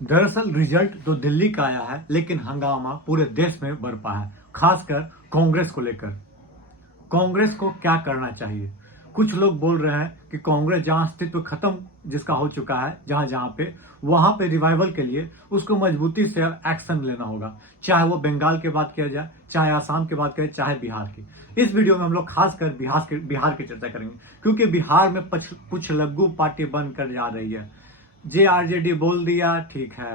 दरअसल रिजल्ट तो दिल्ली का आया है, लेकिन हंगामा पूरे देश में बरपा है, खासकर कांग्रेस को लेकर। कांग्रेस को क्या करना चाहिए? कुछ लोग बोल रहे हैं कि कांग्रेस जहां अस्तित्व खत्म जिसका हो चुका है, जहां जहां पे वहां पे रिवाइवल के लिए उसको मजबूती से एक्शन लेना होगा, चाहे वो बंगाल की बात किया जाए, चाहे आसाम की बात करें, चाहे बिहार की। इस वीडियो में हम लोग खासकर बिहार की चर्चा करेंगे, क्योंकि बिहार में कुछ लग्गू पार्टी बनकर जा रही है। जेआरजेडी बोल दिया, ठीक है,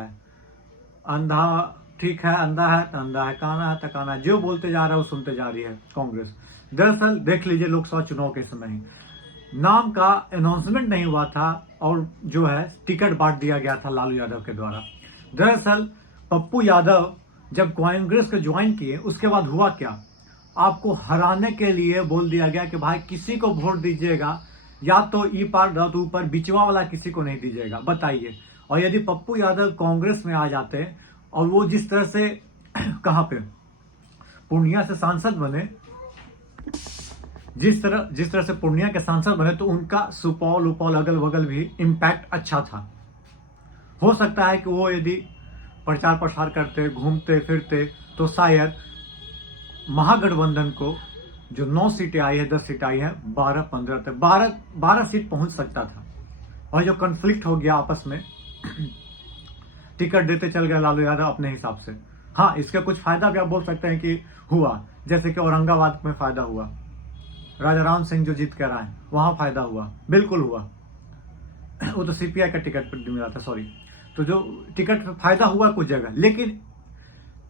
अंधा ठीक है, अंधा है तो अंधा है, काना है तो काना है, जो बोलते जा रहा है वो सुनते जा रही है कांग्रेस। दरअसल देख लीजिए, लोकसभा चुनाव के समय ही नाम का अनाउंसमेंट नहीं हुआ था और जो है टिकट बांट दिया गया था लालू यादव के द्वारा। दरअसल पप्पू यादव जब कांग्रेस को ज्वाइन किए, उसके बाद हुआ क्या? आपको हराने के लिए बोल दिया गया कि भाई किसी को वोट दीजिएगा, या तो ई पार या तो ऊपर, बिचवा वाला किसी को नहीं दीजिएगा। बताइए। और यदि पप्पू यादव कांग्रेस में आ जाते और वो जिस तरह से कहां पे पूर्णिया से सांसद बने, जिस तरह से पूर्णिया के सांसद बने, तो उनका सुपौल उपौल अगल बगल भी इम्पैक्ट अच्छा था। हो सकता है कि वो यदि प्रचार प्रसार करते, घूमते फिरते, तो शायद महागठबंधन को जो 9 सीटें आई है, 10 सीटें आई है, 12-15 तक 12 सीट पहुंच सकता था। और जो कॉन्फ्लिक्ट हो गया आपस में, टिकट देते चल गया लालू यादव अपने हिसाब से। हाँ, इसका कुछ फायदा भी आप बोल सकते हैं कि हुआ, जैसे कि औरंगाबाद में फायदा हुआ, राजा राम सिंह जो जीत कर आए वहां फायदा हुआ, बिल्कुल हुआ। वो तो सीपीआई का टिकट पर मिला था, सॉरी। तो जो टिकट पर फायदा हुआ कुछ जगह, लेकिन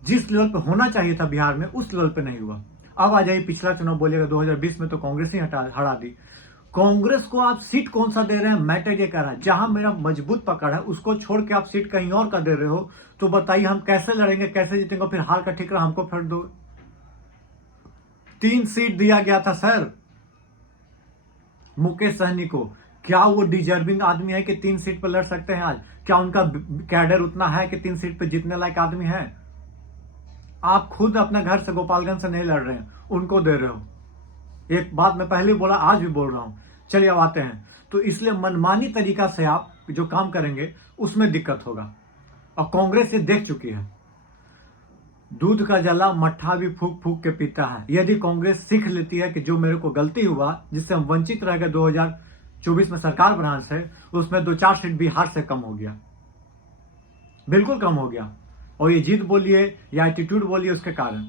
जिस लेवल पे होना चाहिए था बिहार में, उस लेवल पे नहीं हुआ। अब आ जाइए पिछला चुनाव, बोलिएगा 2020 में तो कांग्रेस ही हरा दी। कांग्रेस को आप सीट कौन सा दे रहे हैं, मैटर ये कर रहा है। जहां मेरा मजबूत पकड़ है उसको छोड़ के आप सीट कहीं और का दे रहे हो, तो बताइए हम कैसे लड़ेंगे, कैसे जीतेंगे? फिर हार का ठिकरा हमको फेर दो। 3 सीट दिया गया था सर मुकेश सहनी को। क्या वो डिजर्विंग आदमी है कि 3 सीट पर लड़ सकते हैं आज? क्या उनका कैडर उतना है कि 3 सीट पर जीतने लायक आदमी है? आप खुद अपने घर से, गोपालगंज से नहीं लड़ रहे हैं, उनको दे रहे हो। एक बात मैं पहले बोला, आज भी बोल रहा हूं। चलिए अब आते हैं। तो इसलिए मनमानी तरीका से आप जो काम करेंगे उसमें दिक्कत होगा, और कांग्रेस ये देख चुकी है। दूध का जला मट्ठा भी फूक फूक के पीता है। यदि कांग्रेस सीख लेती है कि जो मेरे को गलती हुआ, जिससे हम वंचित रह गए 2024 में सरकार बनाने से, उसमें 2-4 सीट बिहार से कम हो गया, बिल्कुल कम हो गया। और ये जीत बोलिए या एटीट्यूड बोलिए, उसके कारण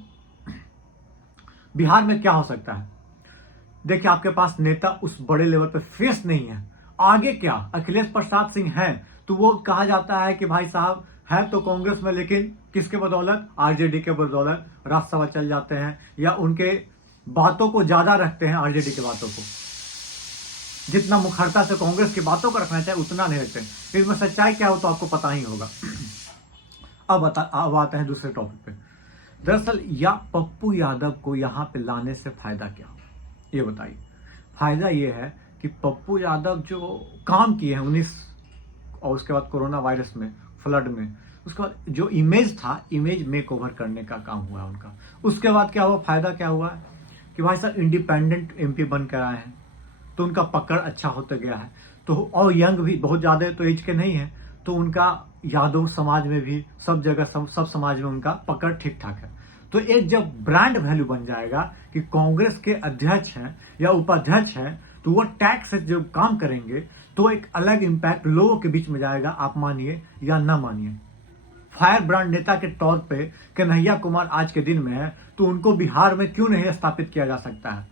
बिहार में क्या हो सकता है? देखिए, आपके पास नेता उस बड़े लेवल पे फेस नहीं है। आगे क्या? अखिलेश प्रसाद सिंह है तो वो कहा जाता है कि भाई साहब है तो कांग्रेस में, लेकिन किसके बदौलत? आरजेडी के बदौलत राज्यसभा चल जाते हैं, या उनके बातों को ज्यादा रखते हैं, आरजेडी की बातों को। जितना मुखरता से कांग्रेस की बातों को रखना चाहिए उतना नहीं रखते। इसमें सच्चाई क्या हो तो आपको पता ही होगा। अब आते हैं दूसरे टॉपिक पे। दरअसल पप्पू यादव को यहाँ पे लाने से फायदा क्या हो, ये बताइए। फायदा ये है कि पप्पू यादव जो काम किए हैं 19 और उसके बाद कोरोना वायरस में, फ्लड में, उसके बाद जो इमेज था, इमेज मेक ओवर करने का काम हुआ उनका। उसके बाद क्या हुआ, फायदा क्या हुआ कि भाई साहब इंडिपेंडेंट एमपी बन कर आए हैं, तो उनका पकड़ अच्छा होता गया है। तो और यंग भी, बहुत ज्यादा तो एज के नहीं है, तो उनका यादव समाज में भी, सब जगह, सब समाज में उनका पकड़ ठीक ठाक है। तो एक जब ब्रांड वैल्यू बन जाएगा कि कांग्रेस के अध्यक्ष हैं या उपाध्यक्ष हैं, तो वो टैक्स से जब काम करेंगे तो एक अलग इंपैक्ट लोगों के बीच में जाएगा, आप मानिए या ना मानिए। फायर ब्रांड नेता के तौर पे कन्हैया कुमार आज के दिन में है, तो उनको बिहार में क्यों नहीं स्थापित किया जा सकता है?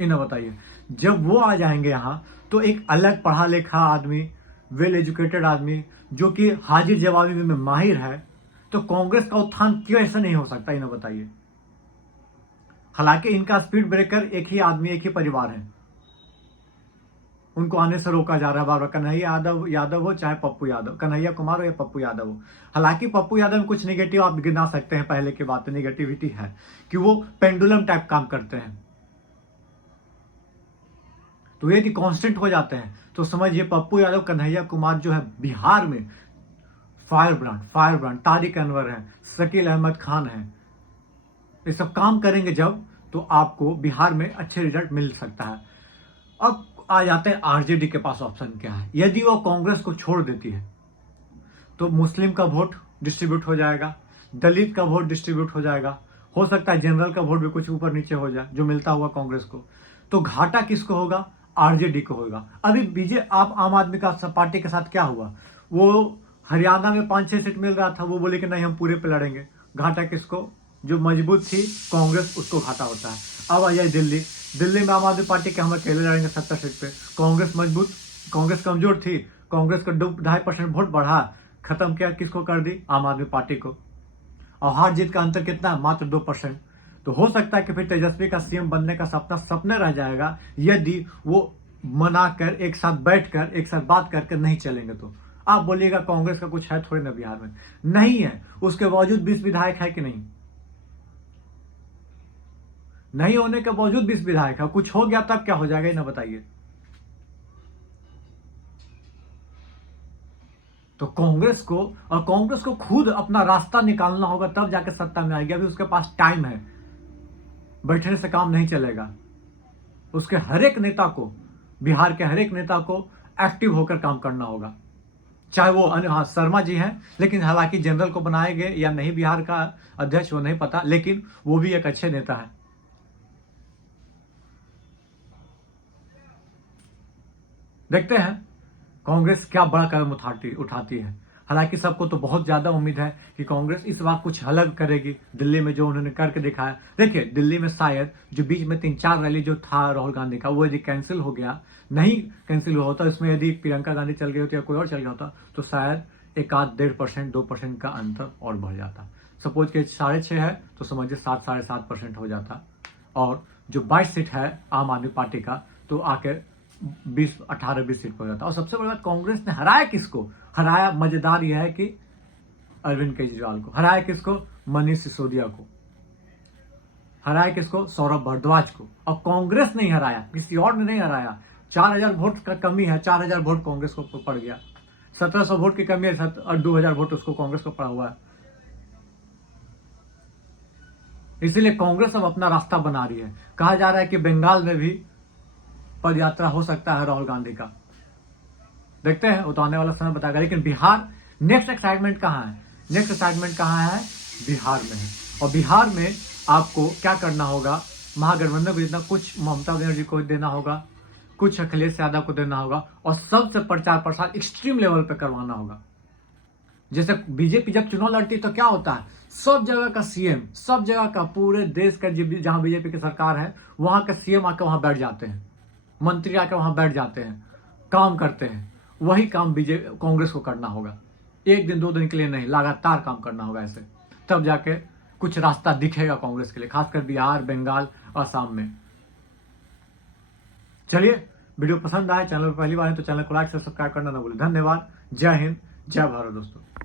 इन्हें बताइए। जब वो आ जाएंगे यहाँ, तो एक अलग पढ़ा लिखा आदमी, वेल एजुकेटेड आदमी, जो कि हाजिर जवाबी में माहिर है, तो कांग्रेस का उत्थान क्यों ऐसा नहीं हो सकता? इन्हें बताइए। हालांकि इनका स्पीड ब्रेकर एक ही आदमी, एक ही परिवार है, उनको आने से रोका जा रहा है बार-बार। कन्हैया यादव हो चाहे पप्पू यादव, कन्हैया कुमार हो या पप्पू यादव हो। हालांकि पप्पू यादव में कुछ निगेटिव आप गिना सकते हैं, पहले की बात निगेटिविटी है कि वो पेंडुलम टाइप काम करते हैं। तो यदि कांस्टेंट हो जाते हैं तो समझिए पप्पू यादव, कन्हैया कुमार जो है बिहार में फायर ब्रांड, तारिक अनवर है, शकील अहमद खान है, ये सब काम करेंगे जब, तो आपको बिहार में अच्छे रिजल्ट मिल सकता है। अब आ जाते हैं आरजेडी के पास ऑप्शन क्या है। यदि वो कांग्रेस को छोड़ देती है तो मुस्लिम का वोट डिस्ट्रीब्यूट हो जाएगा, दलित का वोट डिस्ट्रीब्यूट हो जाएगा, हो सकता है जनरल का वोट भी कुछ ऊपर नीचे हो जाए जो मिलता हुआ कांग्रेस को। तो घाटा किसको होगा? आरजेडी को होगा। अभी बीजेपी आप आम आदमी का पार्टी के साथ क्या हुआ? वो हरियाणा में 5-6 सीट मिल रहा था, वो बोले कि नहीं हम पूरे पे लड़ेंगे। घाटा किसको? जो मजबूत थी कांग्रेस, उसको घाटा होता है। अब आ जाए दिल्ली, दिल्ली में आम आदमी पार्टी के हम अकेले लड़ेंगे 70 सीट पे। कांग्रेस मजबूत, कांग्रेस कमजोर थी, कांग्रेस का 2.5% वोट बढ़ा, खत्म किया, किसको कर दी? आम आदमी पार्टी को। और हार जीत का अंतर कितना है? मात्र 2%। तो हो सकता है कि फिर तेजस्वी का सीएम बनने का सपना सपने रह जाएगा यदि वो मनाकर एक साथ बैठकर एक साथ बात करके नहीं चलेंगे। तो आप बोलिएगा कांग्रेस का कुछ है थोड़े ना बिहार में? नहीं है। उसके बावजूद 20 विधायक है कि नहीं? नहीं होने के बावजूद 20 विधायक है। कुछ हो गया तब क्या हो जाएगा, ना बताइए। तो कांग्रेस को खुद अपना रास्ता निकालना होगा, तब जाके सत्ता में आएगी। अभी उसके पास टाइम है, बैठने से काम नहीं चलेगा। उसके हर एक नेता को, बिहार के हर एक नेता को एक्टिव होकर काम करना होगा। चाहे वो हाँ शर्मा जी हैं, लेकिन हालांकि जनरल को बनाएंगे या नहीं बिहार का अध्यक्ष वो नहीं पता, लेकिन वो भी एक अच्छे नेता है। देखते हैं कांग्रेस क्या बड़ा कदम उठाती है। हालांकि सबको तो बहुत ज्यादा उम्मीद है कि कांग्रेस इस बार कुछ अलग करेगी। दिल्ली में जो उन्होंने करके दिखाया, देखिए दिल्ली में शायद जो बीच में 3-4 रैली जो था राहुल गांधी का, वो यदि कैंसिल हो गया, नहीं कैंसिल हुआ होता, इसमें यदि प्रियंका गांधी चल गई होती या कोई और चल गया होता, तो शायद 1-1.5%, 2% का अंतर और बढ़ जाता। सपोज के 6.5 है तो समझिए 7-7.5% हो जाता। और जो 22 सीट है आम आदमी पार्टी का, तो आकर 18-20 सीट पर जाता। और सबसे बड़ी बात, कांग्रेस ने हराया किसको? हराया, मजेदार यह है कि अरविंद केजरीवाल को हराया। किसको? मनीष सिसोदिया को हराया। किसको? सौरभ भारद्वाज को। और कांग्रेस नहीं हराया, किसी और ने नहीं हराया। 4000 वोट का कमी है, 4000 वोट कांग्रेस को पड़ गया। 1700 वोट की कमी है और 2000 वोट उसको कांग्रेस को पड़ा हुआ है। इसीलिए कांग्रेस अब अपना रास्ता बना रही है। कहा जा रहा है कि बंगाल में भी पद यात्रा हो सकता है राहुल गांधी का। देखते हैं, वो तो आने वाला समय बताएगा। लेकिन बिहार, नेक्स्ट एक्साइटमेंट कहाँ है? नेक्स्ट एक्साइटमेंट कहाँ है? बिहार में है। और बिहार में आपको क्या करना होगा? महागठबंधन को जितना कुछ ममता बनर्जी को देना होगा, कुछ अखिलेश यादव को देना होगा, और सबसे प्रचार प्रसार एक्सट्रीम लेवल पे करवाना होगा। जैसे बीजेपी जब चुनाव लड़ती तो क्या होता है? सब जगह का सीएम, सब जगह का, पूरे देश का जहां बीजेपी की सरकार है वहां का सीएम आकर वहां बैठ जाते हैं, मंत्री आकर वहां बैठ जाते हैं, काम करते हैं। वही काम बीजेपी कांग्रेस को करना होगा। 1 दिन 2 दिन के लिए नहीं, लगातार काम करना होगा ऐसे। तब जाके कुछ रास्ता दिखेगा कांग्रेस के लिए, खासकर बिहार, बंगाल, असम में। चलिए, वीडियो पसंद आए, चैनल पर पहली बार है तो चैनल को लाइक से सब्सक्राइब करना ना भूलें। धन्यवाद। जय हिंद, जय भारत दोस्तों।